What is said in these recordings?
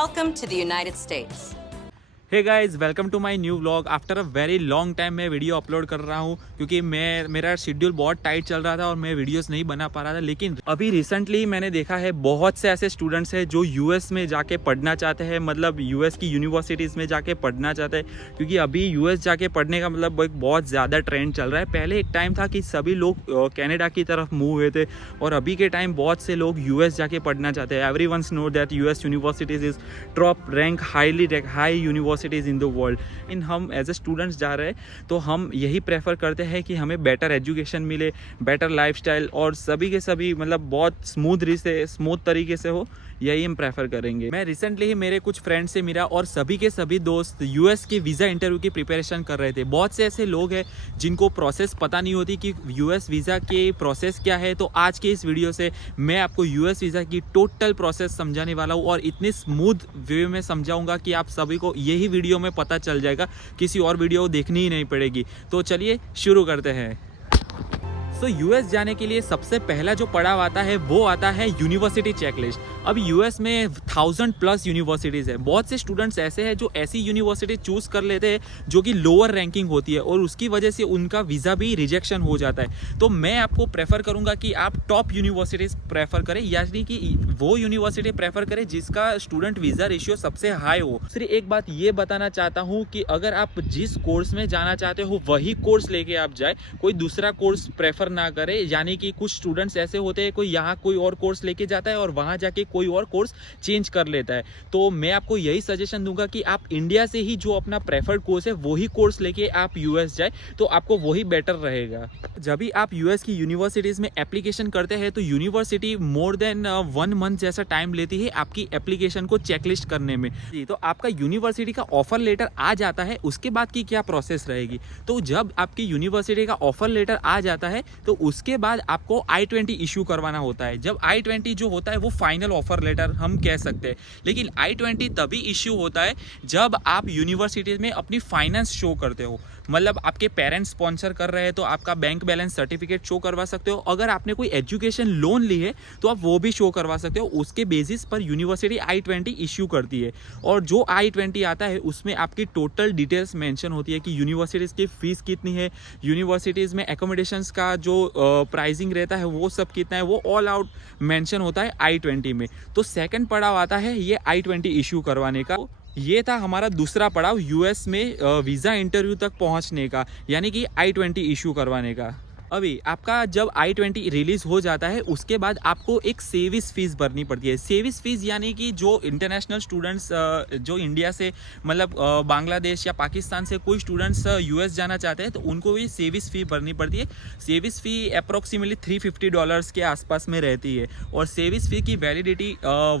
Welcome to the United States. Hey guys, welcome to my new vlog. After a very long time मैं video upload कर रहा हूँ क्योंकि मेरा schedule बहुत टाइट चल रहा था और मैं वीडियोस नहीं बना पा रहा था। लेकिन अभी रिसेंटली मैंने देखा है बहुत से ऐसे स्टूडेंट्स हैं जो यूएस में जाके पढ़ना चाहते हैं, मतलब यूएस की यूनिवर्सिटीज़ में जाके पढ़ना चाहते हैं, क्योंकि अभी यूएस जाके पढ़ने का मतलब एक बहुत ज़्यादा ट्रेंड चल रहा है। पहले एक टाइम था कि सभी लोग कनाडा की तरफ मूव हुए थे और अभी के टाइम बहुत से लोग यूएस जाके पढ़ना चाहते हैं। Everyone know that US universities is top rank high universities in the world. In हम एज ए स्टूडेंट्स जा रहे हैं तो हम यही प्रेफर करते हैं कि हमें बेटर एजुकेशन मिले, बेटर लाइफस्टाइल और सभी के सभी मतलब बहुत स्मूथ तरीके से हो, यही हम प्रेफर करेंगे। मैं रिसेंटली ही मेरे कुछ फ्रेंड्स से मिला और सभी के सभी दोस्त यूएस के वीज़ा इंटरव्यू की प्रिपरेशन कर रहे थे। बहुत से ऐसे लोग हैं जिनको प्रोसेस पता नहीं होती कि यूएस वीज़ा के प्रोसेस क्या है। तो आज के इस वीडियो से मैं आपको यूएस वीज़ा की टोटल प्रोसेस समझाने वाला हूँ और इतनी स्मूथ वे में समझाऊंगा कि आप सभी को यही वीडियो में पता चल जाएगा, किसी और वीडियो देखनी ही नहीं पड़ेगी। तो चलिए शुरू करते हैं। तो यूएस जाने के लिए सबसे पहला जो पड़ाव आता है वो आता है यूनिवर्सिटी चेकलिस्ट। अब यूएस में 1000+ यूनिवर्सिटीज़ है। बहुत से स्टूडेंट्स ऐसे हैं जो ऐसी यूनिवर्सिटी चूज़ कर लेते हैं जो कि लोअर रैंकिंग होती है और उसकी वजह से उनका वीज़ा भी रिजेक्शन हो जाता है। तो मैं आपको प्रेफर करूंगा कि आप टॉप यूनिवर्सिटीज़ प्रेफर करें, यानी कि वो यूनिवर्सिटी प्रेफर करें जिसका स्टूडेंट वीज़ा रेशियो सबसे हाई हो। सिर्फ एक बात ये बताना चाहता हूँ कि अगर आप जिस कोर्स में जाना चाहते हो वही कोर्स लेके आप जाए, कोई दूसरा कोर्स प्रेफर ना करें। यानी कि कुछ स्टूडेंट्स ऐसे होते हैं, कोई यहाँ कोई और कोर्स लेके जाता है और वहाँ जाके कोई और कोर्स चेंज कर लेता है। तो मैं आपको यही सजेशन दूंगा कि आप इंडिया से ही जो अपना प्रेफर्ड कोर्स है वही कोर्स लेके आप यूएस जाए, तो आपको वही बेटर रहेगा। जब भी आप यूएस की यूनिवर्सिटीज़ में एप्लीकेशन करते हैं तो यूनिवर्सिटी मोर देन 1 मंथ जैसा टाइम लेती है आपकी एप्लीकेशन को चेकलिस्ट करने में। जी, तो आपका यूनिवर्सिटी का ऑफर लेटर आ जाता है, उसके बाद की क्या प्रोसेस रहेगी। तो जब आपकी यूनिवर्सिटी का ऑफर लेटर आ जाता है तो उसके बाद आपको I-20 इशू करवाना होता है। जब I-20 जो होता है वो फाइनल ऑफर लेटर हम कह सकते हैं, लेकिन I-20 तभी इशू होता है जब आप यूनिवर्सिटी में अपनी फाइनेंस शो करते हो। मतलब आपके पेरेंट्स स्पॉन्सर कर रहे हैं तो आपका बैंक बैलेंस सर्टिफिकेट शो करवा सकते हो। अगर आपने कोई एजुकेशन लोन ली है तो आप वो भी शो करवा सकते हो। उसके बेसिस पर यूनिवर्सिटी I-20 इशू करती है और जो I-20 आता है उसमें आपकी टोटल डिटेल्स मेंशन होती है कि यूनिवर्सिटीज़ की फ़ीस कितनी है, यूनिवर्सिटीज़ में एकोमोडेशंस का जो प्राइसिंग रहता है वो सब कितना है, वो ऑल आउट मेंशन होता है I-20 में। तो सेकंड पड़ाव आता है ये I-20 इशू करवाने का। ये था हमारा दूसरा पड़ाव यूएस में वीज़ा इंटरव्यू तक पहुंचने का, यानी कि I-20 इशू करवाने का। अभी आपका जब I-20 रिलीज़ हो जाता है उसके बाद आपको एक सेविस फ़ीस भरनी पड़ती है। सेविस फ़ीस यानी कि जो इंटरनेशनल स्टूडेंट्स जो इंडिया से मतलब बांग्लादेश या पाकिस्तान से कोई स्टूडेंट्स यूएस जाना चाहते हैं तो उनको भी सेविस फ़ी भरनी पड़ती है। सेविस फ़ी अप्रॉक्सीमेटली $350 के आसपास में रहती है और सेविस फ़ी की वैलिडिटी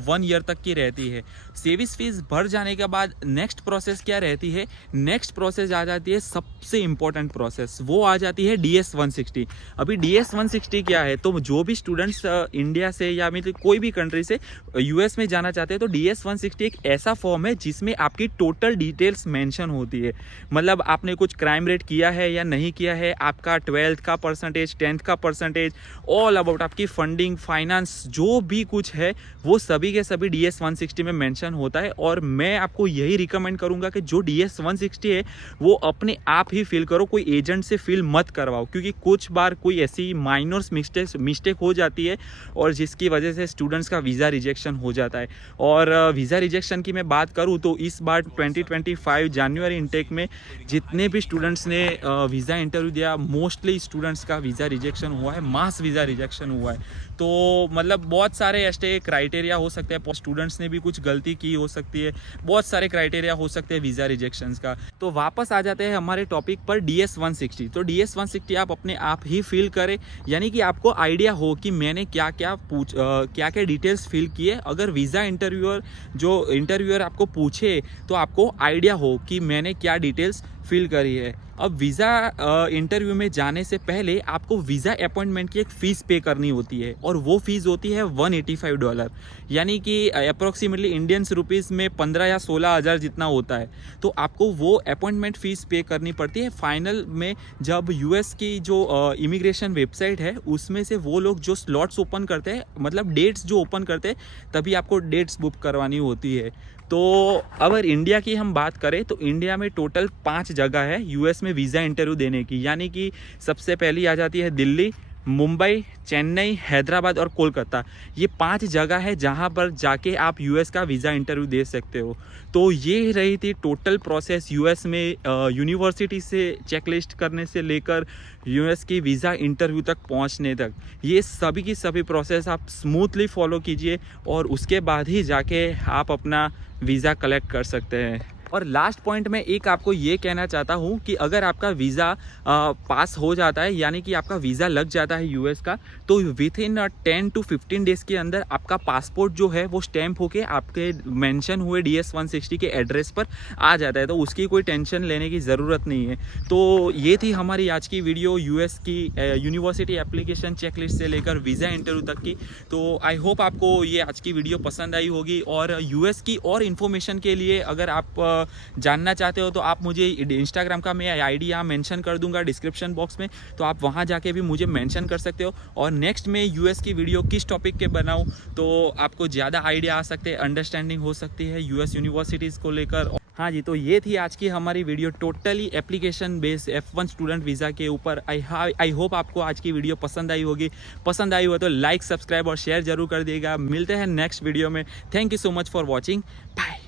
1 ईयर तक की रहती है। सेविस फ़ीस भर जाने के बाद नेक्स्ट प्रोसेस क्या रहती है, नेक्स्ट प्रोसेस आ जाती है सबसे इम्पोर्टेंट प्रोसेस, वो आ जाती है DS-160। अभी DS-160 क्या है, तो जो भी स्टूडेंट्स इंडिया से या मतलब कोई भी कंट्री से यूएस में जाना चाहते हैं तो DS-160 एक ऐसा फॉर्म है जिसमें आपकी टोटल डिटेल्स मेंशन होती है। मतलब आपने कुछ क्राइम रेट किया है या नहीं किया है, आपका 12th का परसेंटेज, 10th का परसेंटेज, ऑल अबाउट आपकी फंडिंग, फाइनेंस, जो भी कुछ है वो सभी के सभी DS-160 में मेंशन होता है। और मैं आपको यही रिकमेंड करूंगा कि जो DS-160 है वो अपने आप ही फिल करो, कोई एजेंट से फिल मत करवाओ, क्योंकि कुछ बार कोई ऐसी माइनर्स मिस्टेक हो जाती है और जिसकी वजह से स्टूडेंट्स का वीज़ा रिजेक्शन हो जाता है। और वीज़ा रिजेक्शन की मैं बात करूं तो इस बार 2025 जनवरी इनटेक में जितने भी स्टूडेंट्स ने वीज़ा इंटरव्यू दिया, मोस्टली स्टूडेंट्स का वीज़ा रिजेक्शन हुआ है, मास वीज़ा रिजेक्शन हुआ है। तो मतलब बहुत सारे ऐसे क्राइटेरिया हो सकते हैं, स्टूडेंट्स ने भी कुछ गलती की हो सकती है, बहुत सारे क्राइटेरिया हो सकते हैं वीज़ा रिजेक्शंस का। तो वापस आ जाते हैं हमारे टॉपिक पर DS-160। तो DS-160 आप अपने आप ही फिल करें, यानी कि आपको आइडिया हो कि मैंने क्या क्या डिटेल्स फिल किए। अगर वीज़ा इंटरव्यूअर आपको पूछे तो आपको आइडिया हो कि मैंने क्या डिटेल्स फिल करी है। अब वीज़ा इंटरव्यू में जाने से पहले आपको वीज़ा अपॉइंटमेंट की एक फ़ीस पे करनी होती है और वो फ़ीस होती है $185, यानी कि अप्रॉक्सीमेटली इंडियंस रुपीज़ में 15 या 16 हज़ार जितना होता है। तो आपको वो अपॉइंटमेंट फ़ीस पे करनी पड़ती है। फाइनल में जब यूएस की जो इमिग्रेशन वेबसाइट है उसमें से वो लोग जो स्लॉट्स ओपन करते हैं, मतलब डेट्स जो ओपन करते हैं, तभी आपको डेट्स बुक करवानी होती है। तो अगर इंडिया की हम बात करें तो इंडिया में टोटल 5 जगह है यूएस में वीज़ा इंटरव्यू देने की, यानी कि सबसे पहली आ जाती है दिल्ली, मुंबई, चेन्नई, हैदराबाद और कोलकाता। ये 5 जगह है जहाँ पर जाके आप यूएस का वीज़ा इंटरव्यू दे सकते हो। तो ये रही थी टोटल प्रोसेस यूएस में यूनिवर्सिटी से चेकलिस्ट करने से लेकर यूएस की वीज़ा इंटरव्यू तक पहुँचने तक। ये सभी की सभी प्रोसेस आप स्मूथली फॉलो कीजिए और उसके बाद ही जाके आप अपना वीज़ा कलेक्ट कर सकते हैं। और लास्ट पॉइंट में एक आपको ये कहना चाहता हूँ कि अगर आपका वीज़ा पास हो जाता है, यानी कि आपका वीज़ा लग जाता है यूएस का, तो विथ इन 10 to 15 डेज़ के अंदर आपका पासपोर्ट जो है वो स्टैम्प होके आपके मेंशन हुए DS-160 के एड्रेस पर आ जाता है। तो उसकी कोई टेंशन लेने की ज़रूरत नहीं है। तो ये थी हमारी आज की वीडियो यूएस की यूनिवर्सिटी एप्लीकेशन चेकलिस्ट से लेकर वीज़ा इंटरव्यू तक की। तो आई होप आपको ये आज की वीडियो पसंद आई होगी। और यूएस की और इन्फॉर्मेशन के लिए अगर आप जानना चाहते हो तो आप मुझे इंस्टाग्राम का मैं आईडी यहाँ मेंशन कर दूंगा डिस्क्रिप्शन बॉक्स में, तो आप वहाँ जाके भी मुझे मेंशन कर सकते हो। और नेक्स्ट में यूएस की वीडियो किस टॉपिक के बनाऊँ तो आपको ज़्यादा आइडिया आ सकते हैं, अंडरस्टैंडिंग हो सकती है यूएस यूनिवर्सिटीज़ को लेकर। हाँ जी, तो ये थी आज की हमारी video totally application based F1 student visa के ऊपर। आई होप आपको आज की वीडियो पसंद आई होगी। पसंद आई हो तो लाइक, सब्सक्राइब और शेयर जरूर कर दिएगा। मिलते हैं नेक्स्ट वीडियो में। Thank you so much for watching. Bye.